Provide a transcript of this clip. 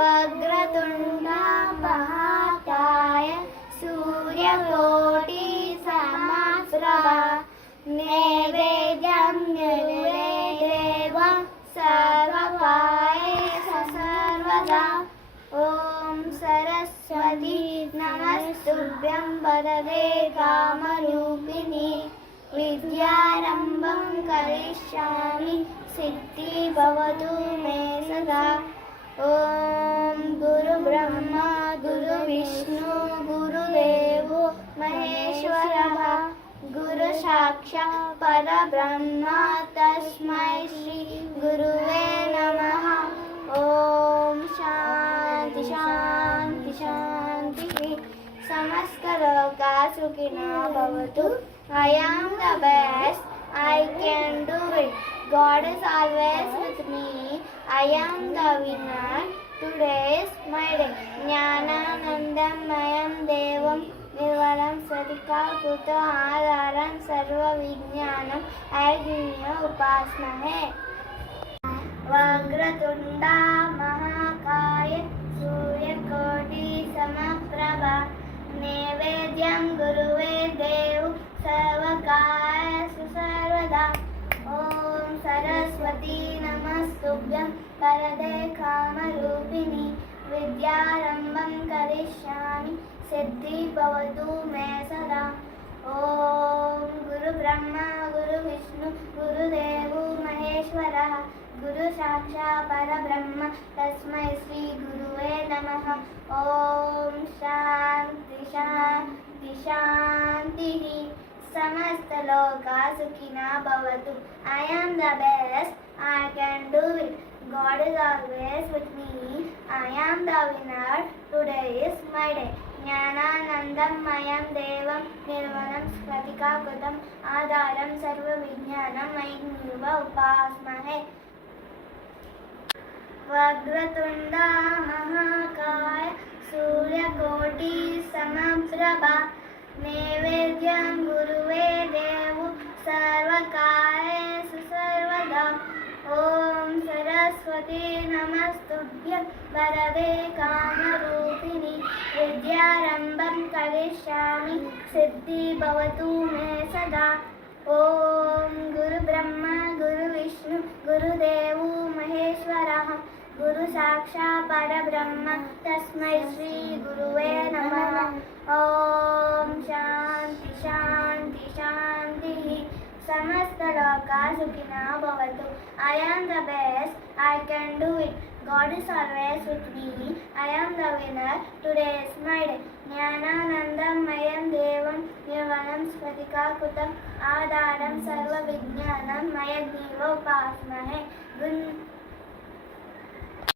वक्रतुण्डा महाकाय सूर्यकोटि समप्रभा नैवेद्यं निर्वेदेव सर्वकार्येषु सर्वदा। ॐ सरस्वती नमस्तुभ्यं वरदे कामरूपिणि विद्यारम्भं करिष्यामि सिद्धिः भवतु मे सदा। ॐ गुरुब्रह्मा गुरुविष्णु गुरुदेवो महेश्वरः गुरुसाक्षात् परब्रह्म तस्मै श्री गुरुवे नमः। ॐ शान्ति शान्ति शान्तिः। समस्तलोकाः सुखिनः भवन्तु। I am the best. I can do it. God is always with me. I am the winner. Today is my day. Jnananandamaya devam nirvalam sarikakuta adaram sarvavijnanam agniya upasmahe. Vagratunda mahakaya suryakoti samaprabha naivedyam guruve devu सर्वकार्येषु सर्वदा। ॐ सरस्वती नमस्तुभ्यं वरदे कामरूपिणि विद्यारम्भं करिष्यामि सिद्धिः भवतु मे सदा। ॐ गुरुब्रह्मा गुरुविष्णु गुरुदेवो महेश्वरः गुरुसाक्षात् परब्रह्म तस्मै श्री गुरुवे नमः। ॐ शान्ति शान्ति शान्तिः। समस्तलोकाः सुखिनः भवन्तु। I am the best. I can do it. God is always with me. I am the winner. Today is my day. ज्ञानानन्दमयं देवं निर्मलं स्फटिकाकृतिम् आधारं सर्वविज्ञानं मय्येव उपास्महे। वक्रतुण्डा महाकाय सूर्यकोटि समप्रभा नैवेद्यं गुरुवे देवो सर्वकार्येषु सर्वदा। ॐ सरस्वती नमस्तुभ्यं वरदे कामरूपिणि विद्यारम्भं करिष्यामि सिद्धिः भवतु मे सदा। ॐ गुरुब्रह्मा गुरुविष्णु गुरुदेवो महेश्वरः गुरुसाक्षात् परब्रह्म तस्मै श्री गुरुवे नमः। ॐ शान्ति शान्ति शान्तिः। समस्तलोकाः सुखिनः भवन्तु। I am the best. I can do it. God is always with me. I am the winner. Today is my day. ज्ञानानन्दमयं देवं निर्मलं स्फटिकाकृतिम् आधारं सर्वविज्ञानं मय्येव उपास्महे।